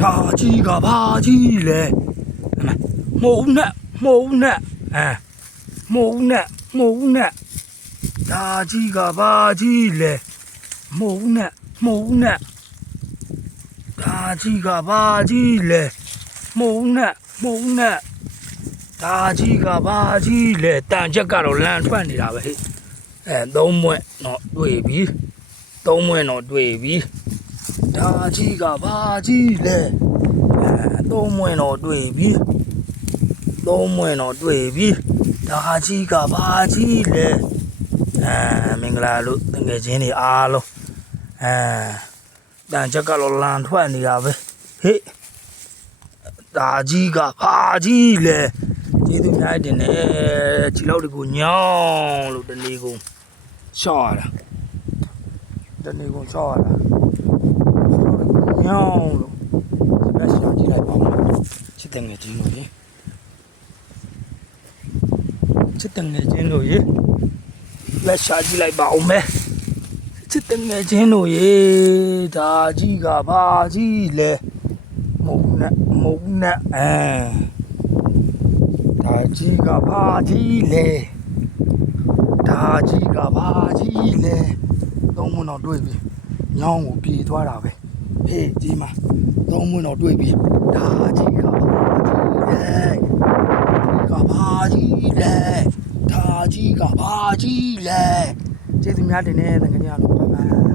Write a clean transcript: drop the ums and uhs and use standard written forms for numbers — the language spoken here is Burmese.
ဒါကြီးကဘာကြီးလဲမှုံနဲ့မှုံနဲ့မှုံနဲ့မှုံနဲ့ဒါကြီးကဘာကြီးလဲမှုံနဲ့မှုံနဲ့ဒါကြီးကဘာကြီးလဲမှုံနဲ့မှုံနဲ့ဒါကြီးကဘာကြီးလဲတန်ချက်ကတော့လမ်းထွက်နေတာပဲဟဲ့သုံးမွဲ့တော့တွေ့ပြီသုံးမွဲ့တော့တွေ့ပြီဒါကြီးကဘာကြီးလဲသုံးမွဲ့တော့တွေ့ပြီသုံးမွဲ့တော့တွေ့ပြီဒါကြီးကဘာကြီးလဲမင်္ဂလာလို့တကယ်ချင်းတွေအားလုံးတန်ချက်ကတော့လမ်းထွက်နေတာပဲဟေ့ဒါကြီးကဘာကြီးလဲကျေးဇူးများတင်တယ်ခြေလောက်တကူညောင်းလို့တနေကုန်ရှော့ရတာတနေကုန်ရှော့ရတာညောင်းလို့လက်ရှာကြည့်လိုက်ပါဦးချစ်တယ်ငယ်ချင်းတို့ရေချစ်တယ်ငယ်ချင်းတို့ရေလက်ရှာကြည့်လိုက်ပါဦးမယ်ချစ်တယ်ငယ်ချင်းတို့ရေဒါကြီးကဘာကြီးလဲမုံနဲ့ဒါကြီးကဘာကြီးလဲဒါကြီးကဘာကြီးလဲသုံးမွန်းတော့တွေ့ပြီညောင်းကိုပြေးသွားတာပဲဟေးဒီမှာသုံးမွန်းတော့တွေ့ပြီဒါကြီးကဘာကြီးလဲဒါကြီးကဘာကြီးလဲကျေးဇူးများတင်နေတကယ်ကြလို့拜拜